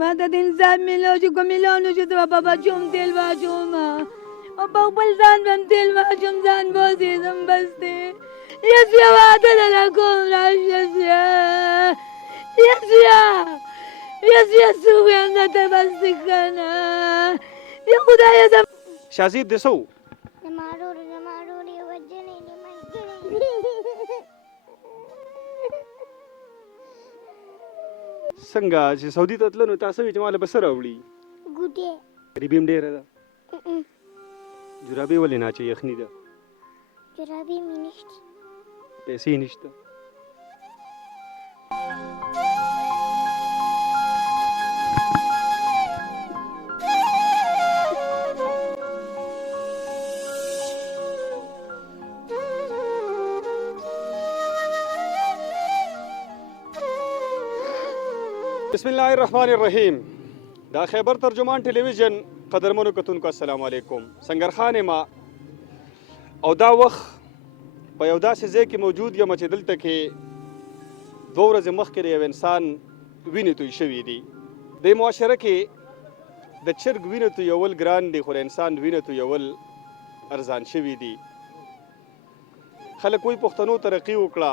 ما ته د انسان میلاو چې کوم میلاو نه شو ته به په بچو هم تېل واچوم او په خپل ځان به هم تېل واچوم ځان به اوسېږم بس دی یسویا واده دله کوم راشه یسویا څه ووایم درته بس دی که نه یا خدایه زما شازیب دې څه و زما ورور یې وژلی دی ملګری څنګه چې سعودي ته تللو نو تا څه وي چې ماله به څه راوړي ګوتې غریبي هم ډېره ده جرابې ولې نه اچوي یخني ده جرابې مې نشته پیسې نشته بسم الله الرحمن الرحیم دا خیبر ترجمان ټلویزیون قدرمنو کتونکو السلام علیکم سنگرخان ما او دا وخت په یو داسې ځای کې موجود یم چې دلته کې 2 ورځې مخکې د یو انسان وینې توی شوي دي د معاشره کې د چرګ وینې تویول ګران دي خو د انسان وینې تویول ارزان شوي دي خلک وایي پښتنو ترقي وکړه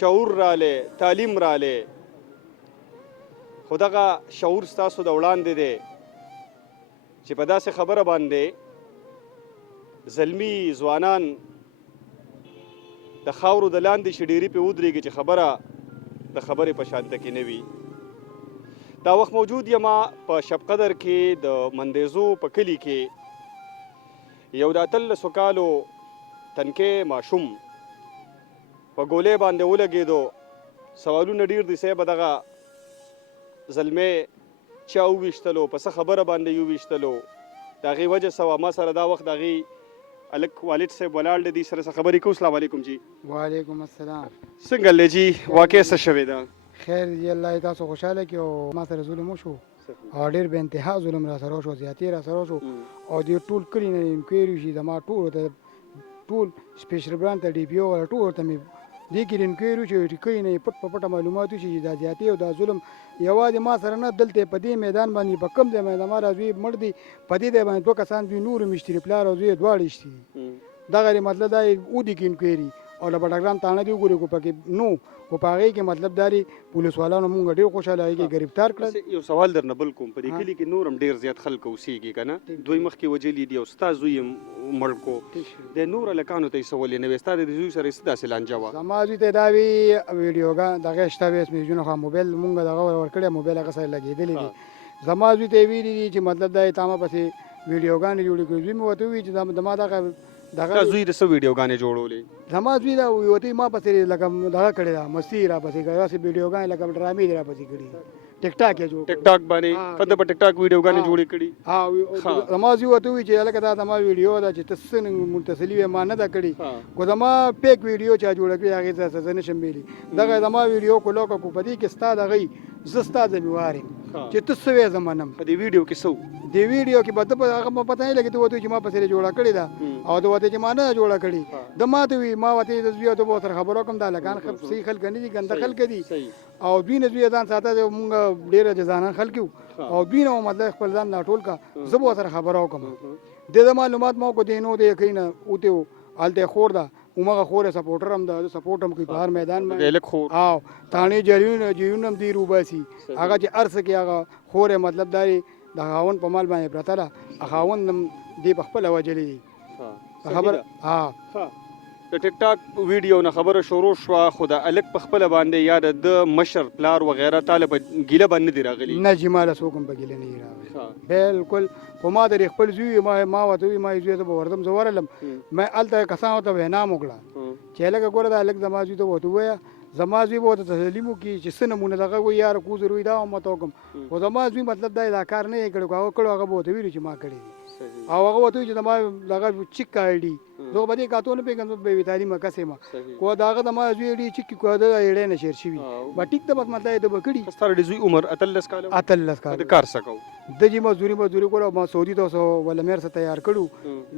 شعور رالی تعلیم رالی خو دغه شعور ستاسو د وړاندې دی چې په داسې خبره باندې زلمي ځوانان د خاورو د لاندې شډیري پې ودرېږي چې خبره د خبرې په شانته کې نه وي دا وخت موجود یما په شب قدر کې د مندیزو په کلي کې یو د 13 کالو تنکې ماشوم په ګولۍ باندې ولګېدو سوالونه ډېر دي صاحب دغه زلمې چا وویشتلو په څه خبره باندې یې وویشتلو د هغې وجه څه وه ما سره دا وخت د هغې هلک والد صاحب ولاړ دی دوی سره څه خبرې کوو السلام علیکم جی وعلیکم السلام څنګه دی جی واقع څه شوې ده خیر دی الله تاسو خوشحاله کړي او ما سره ظلم وشو او ډېر بې انتها ظلم را سره وشو زیاتې را سره وشو او دې ټول کلي نه انکوایري وشي زما ټول سپیشل برانچ ته ډي پي او والا ټول ورته مې دې کې انکوایري وشي چې کلي نه پټ په پټه معلومات وشي چې دا زیاتې او دا ظلم یوازې ما سره نه دلته په دې میدان باندې په کوم ځای باندې زما راځي مړ دي په دې ځای باندې 2 کسان دوی نور مشتري پلار او زوی دواړه شتي دغه مطلب دا ودي کې انکوایري او له بټګرام تانه دی وګوري کو پکې نو او په هغې کې مطلب داري پولیس والانو مونږ ډېر خوشحاله هغې ګرفتار کړل یو سوال درنه بل کوم په دې کلي کې نور هم ډېر زیات خلک اوسېږي که نه دوی مخکې وجلي دي او ستا زوی یې مړ کو د نور هلکانو ته یې څه ولې نه وې ستا د زوی سره یې څه داسې لانجه وه زما زوی ته دا وي ویډیوګان دغه شته وې سمیجونه خو موبایل مونږ دغه ورکړی موبایل هغه سره لګېدلی دي زما زوی ته یې ویلي دي چې مطلب دا یې تا ما پسې ویډیوګانې جوړې کړي زوی مې ورته ووایي چې زما دغه زوی د څه ویډیوګانې جوړولې زما زوی دا وته ما پسې لکه دغه کړی دا مستی را پسې کړی داسې ویډیوګانې لکه ډرامې را پسې کړي ټیک ټاک یې جوړ ټیک ټاک باندې پته په ټیک ټاک ویډیوګانې جوړې کړي زما زوی ورته ووایي چې هلکه دا زما ویډیو ده چې ته څه متصلي وې ما نه ده کړې خو زما پیک ویډیو چا جوړه کړې هغې ته زه نشم ویلي دغه زما ویډیو کو لوکه کو په دې کې ستا دغه زه ستا ذمېوار یم چې ته څه وې زه منم په دې ویډیو کې څه دې ویډیو کې به ته هغه ما پته نه لګي ته ورته چې ما پسې جوړه کړې ده او ته ورته چې ما نه جوړه کړې د ما ته وي ما ورته د زوی ته به ورسره خبرو کوم دا هلکان صحیح خلک نه دي ګنده خلک دي او دوی نه زوی ځان ساته مونږ ډېره جزانان خلک یو او دوی نه مطلب خپل ځان راټول کا زه به ورسره خبرو کوم د معلومات ما کو دی نو د یقین اوته هلته خور ده ومغه خور سپورټر هم ده سپورټ هم کوي بهر میدان باندې او تانه جریون هم دی روباسي هغه چې ارس کې هغه خور مطلب داري د خاون په مال باندې پرته ده خاون دی په خپل وجلې دي خبر د ټیک ټاک ویډیو نه خبره شروع شوه خو د الک په خپله باندې یا د مشر پلار وغیره تاله په ګیله باندې نه دي راغلي نه جي ماله څوک هم په ګیله نه دي راغلي بالکل خو ما د خپل زوی ما ورته ووایي ما زوی ته به ورځم زه ورغلم ما هلته کسانو ته وینا م وکړه چې هلکه ګوره دا هلک زما زوی ته ورته ووایه زما زوی به ورته تسلیم وکړي چې څه نمونه دغه وایي یاره کوزر وایي دا هم ورته وکړم خو زما زوی مطلب دا کار نه یې کړی خو هغه کړی هغه به ورته ویلي چې ما کړی او هغه ورته وایي چې زما دغه چیک آی ډي زه به دې کاتو نه پوهېږم زه بې تعلیمه کس یم خو د هغه زما زوی ډي چیک کړي خو د ایډی نه شیر شوي به ټیک ده بس مطلب یې ده به کړي ستا د زوی عمر 18 کاله کال کار څه کوو د جی مزدوري کوله ما سعودي ته ولا مېر سره تیار کړو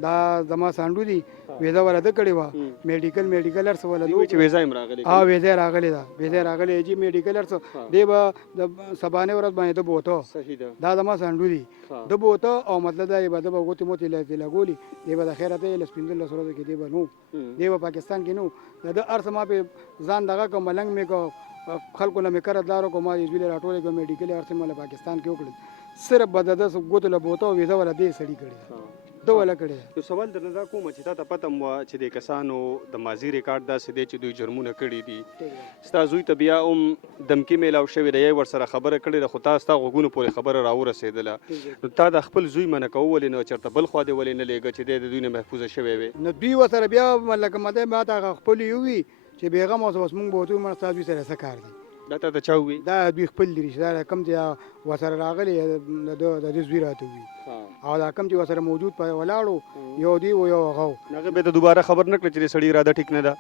دا زما سانډو دي ویزا ولا د کړي وا میډیکل ارس ولا دوی چې ویزا هم راغلی ویزا راغلی جی میډیکل ارس دی به د سبانه ورځ باندې د بوته صحیح ده دا زما سانډو دي د بوته او مطلب دا به د غوتی موتی لګولي دی به د خیرته لسپیندل سره کې دی به نو دی به پاکستان کې نو د ارس ما په ځان دغه کوم ملنګ مې کو خلکو نه مې قرضدارو کوم ما یې راټولې کوم میډیکل ارس مله پاکستان کې وکړل صرف بد د غوته له بوته ویزا ولا دی سړی کړی دا ولا کړی یو سوال درنه دا کوم چې تا ته پته مو چې د کسانو د ماضي ریکارډ داسې دی چې دوی جرمونه کړي دي ستا زوی ته بیا دمکي میلاو شوې ده یې ورسره خبره کړې ده خو تا ستا غوږونو پورې خبره راورسېدله نو تا د خپل زوی منع کوو ولې نه چېرته بل خوا دې ولې نه لېږه چې دی د دوی نه محفوظه شوی وي نو دوی ورسره بیا لکه مده ما ته هغه خپل یو وي چې بیغم اوس مونږ به وتو مړه ستا دوی سره څه کار دی دا ته چا وي دا دوی خپل دي رشته دار کم چې ورسره راغلي د دې زوی راته وي او دا کم چې ورسره موجود په ولاړو یو دی او یو هغه هغه به ته دوباره خبر نه کړ چې سړی اراده ټیک نه ده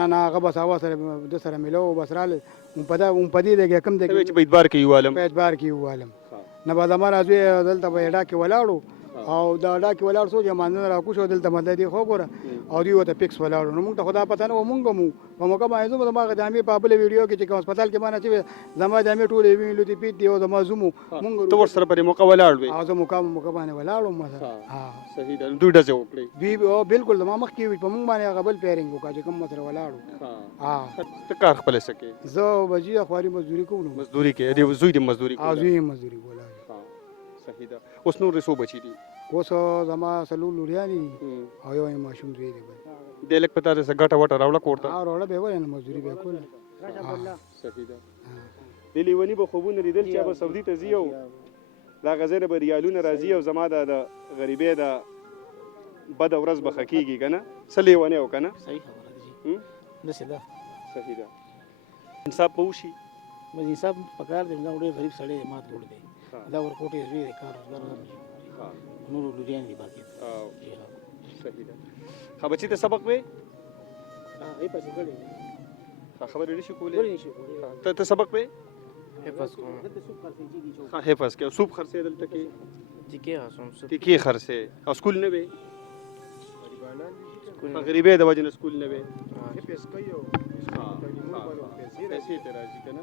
نه هغه بس هوا سره د سره ملو بس راله په دې دی کم دی چې په اعتبار کې یو عالم په اعتبار کې یو عالم نه بعد ما راځي دلته په اډا کې ولاړو او دا اډا کې ولاړ سو چې مانځنه را کوشو دلته مطلب دی خو ګوره او دی وته پکس ولاړو نو موږ ته خدا پته نه مونږ مو په موقع باندې زموږ ما غدامي په بل ویډیو کې چې کوم هسپتال کې باندې چې زما د ټولې ویلو دی پیټ دی او زما زمو مونږ تو ورسره په موقع ولاړ وي او زه موقع باندې ولاړو ما سره صحیح ده دوی ډزه وکړي دوی او بالکل زما مخ کې په مونږ باندې غبل پیرینګ وکړه چې کوم سره ولاړو ته کار خپل سکے زه بجی خواري مزدوري کوم مزدوري کې دی زوی د مزدوري کوي زوی مزدوري کوله صحیح ده اوس نور رسو بچی دي اوس زما سلو لورياني او یو ماشوم زوی دی د لک پتا ده سګټه وټه راوړه کوړه راوړه به وای مزدوري به کوله صحیح ده د لیونی به خوبونه لیدل چې به سعودي ته زیو دا غزره به ریالونه راځي او زما د غریبې د بد ورځ به خکېږي کنه سلی ونه او کنه صحیح خبره دي دسه ده صحیح ده انصاف پوشي مې حساب پکار دی نو ډېر غریب سړی مات جوړ دی دا ورکوټي زوی کار روزګار نور لوريان دي باقي صحیح ده خبرچی ته سبق وې هغه پاتې کړی خبرې نشي کولې ته سبق وې حفظ کوم حفظ کې سوپ خرڅې دلته کې ټیکې هاسم ټیکې خرڅې او سکول نه وې غریبې د وجه نه سکول نه وې حفظ کوي او پیسې ته راځي کنه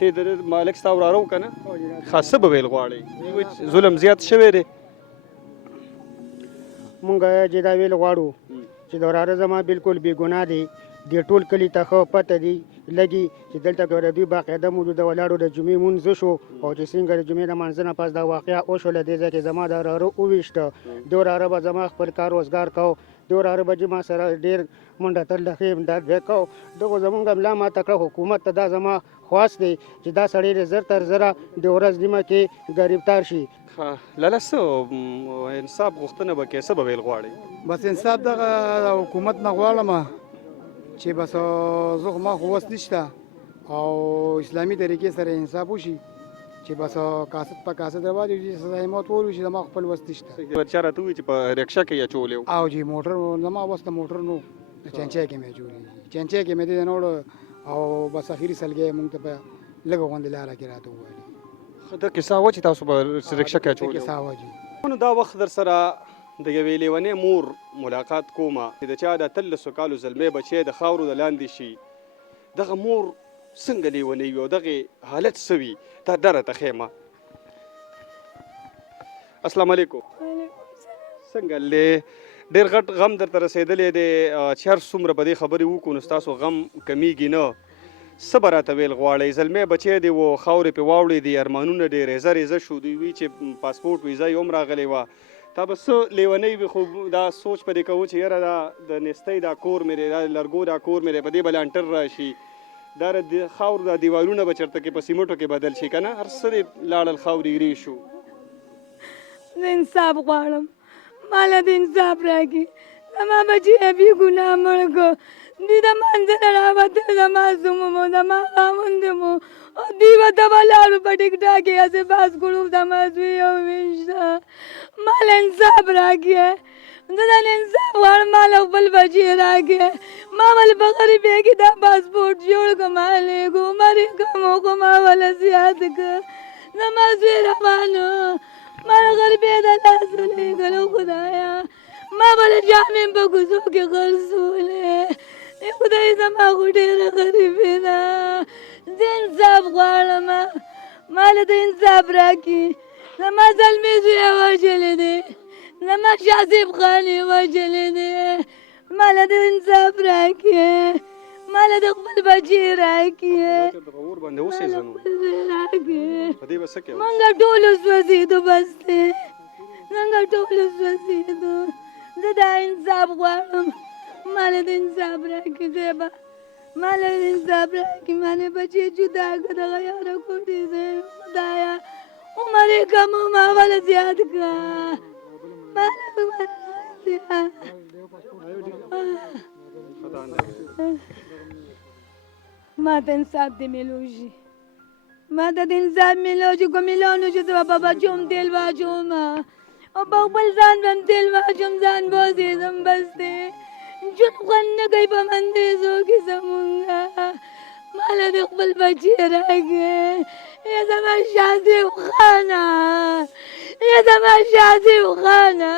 ته د مالک ستا ورارو کنه خاصه به ویل غواړي ظلم زیات شوی دی مونږ چې دا ویل غواړو چې د وراره زما بالکل بې ګناه دی د ټول کلي ته ښه پته دی لګي چې دلته ګوره دوی باقاعده موجوده ولاړو د جمعې مونځ شو او چې څنګه د جمعې د مانځه نه پس دا واقعه وشوله دې ځای کې زما د وراره وویشته د وراره به زما خپل کار روزګار کو د وراره به چې ما سره ډېر منډه ترله ښې امداد به کو دغه زمونږ ملا ماته کړه حکومت ته دا زما خواست دی چې دا سړی زر تر زره د ورځ نیمه کې ګریفتار شي لاله څه انصاف غوښتنه به کې څه به ویل غواړي بس انصاف دغه حکومت نه غواړم چې بس زه ما خو وس نشته او اسلامي طریقې سره انصاف وشي چې بس کاسد په کاسد راوځي چې سزا یې موت ورشي زما خپل وس نشته ورچا راته وي چې په رکشا کې یا چولیو او جی موټر زما وس ته موټر نو چنچا کې مې جوړي چنچا کې مې دې نوړ او بس اخیری سلګي مونږ ته په لګو غوندې لاره کې راته وایي دا کیسه و چې تاسو په رکشا کې چولیو کیسه و جی نو دا وخت در سره د یوې لیونې مور ملاقات کومه چې د چا د 13 کالو زلمې بچی د خاورو د لاندې شي دغه مور څنګه لیونې وي او دغه حالت څه وي دا درته ښیمه السلام علیکم څنګه لې ډېر غټ غم درته رسېدلی دی چې هر څومره په دې خبرې وکړو نو ستاسو غم کمیږي نه څه به راته ویل غواړئ زلمی بچی دی و خاورې پرې واوړې دي ارمانونه ډېر ریزه شو دوی وي چې پاسپورټ ویزا یې هم راغلی وه تا به څه لیونی وي خو دا سوچ په دې کوو چې یاره دا د نستۍ دا کور مې دی دا لرګو دا کور مې دی په دې به لانټر راشي دا د خاورو دا دیوالونه به چېرته کې په سیمټو کې بدل شي که نه هر څه دې لاړل خاورې ایرې شو زه انصاف غواړم ماله د انصاف راکړي زما بچی بې ګناه مړ کړ دوی د منځه نه راوتل زما زوم مو زما خاوند مو او دوی ورته ولاړو په ټیکټاک کې هسې بحث کړو زما زوی وویشته ماله انصاف راکړي زه دا انصاف غواړم ماله خپل بچی راکړي ما ول په غریبۍ کې دا پاسپورټ جوړ کړم مالې ګو مرې کم خو ما وله زیات کړ زما زوی روانو ما له غریبۍ د لاسه لېږلو خدایه ما به له جامې په کوڅو کې غرڅولې خدای زما خو ډېره غریبي ده زه انصاف غواړم ما له د انصاف راکړي زما زلمي زوی یې وژلی دی زما شاسب خان یې وژلی دی ما له د انصاف راکړي ما له د خپل بچي راکړي مونږ ټول سوځېدو بس دی مونږ ټول سوځېدو زه دا انصاف غواړم ما له د انصاف راکړي زیبا ما له د انصاف راکړي ما نه بچي جدا کړه دغه یاره کوټې دی خدایه عمر یې کم و ما ول زیات کړه ما له زیات ما ته انصاف دې میلوږي ما ته د انصاف میلوږي که میلونو چې زه به په بچو هم تېل واچوم او په خپل ځان به هم تېل واچوم ځان بوځېدم بس دی ژوند خوند نه کوي په مندېزو کې زمونږه ما له د خپل بچي راکړې یا زما شاسب خانه یا زما شاسب خانه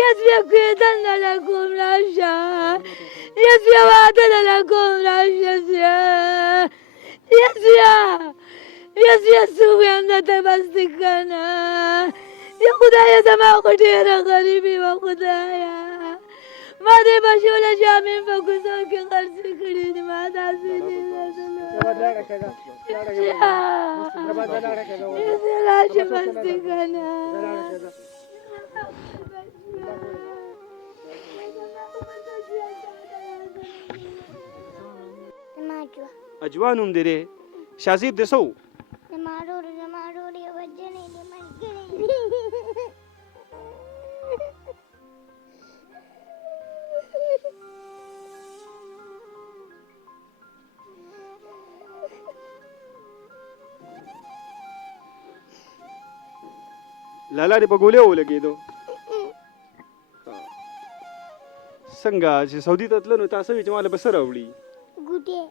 یا زویه کېدل نه له کوم راشه یا زویه واده نه له کوم راشه زویه یا زویه څه ووایم درته بس دی که نه یا خدایه زما خو ډېره غریبي وه خدایه ما دې بچو له جامې په کوڅو کې خرڅې کړي دي ما داسې دي راشه بس دی که نه اجوا نوم دی دی شازیب دې څه و زما ورور یې وژلی دی ملګری لالا دې په ګولۍ ولګېدو څنګه چې سعودي ته تللو نو تاسو وی چې ماله به څه راوړي ګوډې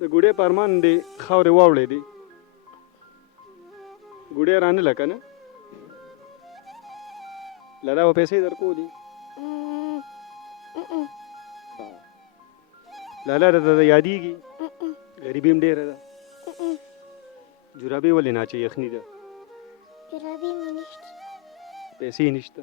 د ګوډې په ارمان دې خاورې واوړې دي ګوډې رانه لکه نه لالا به پیسې درکولي لالا راته یادېږي غریبي هم ډېره ده جرابې ولې نه چې یخني ده جرابې مې نشته پیسې نشته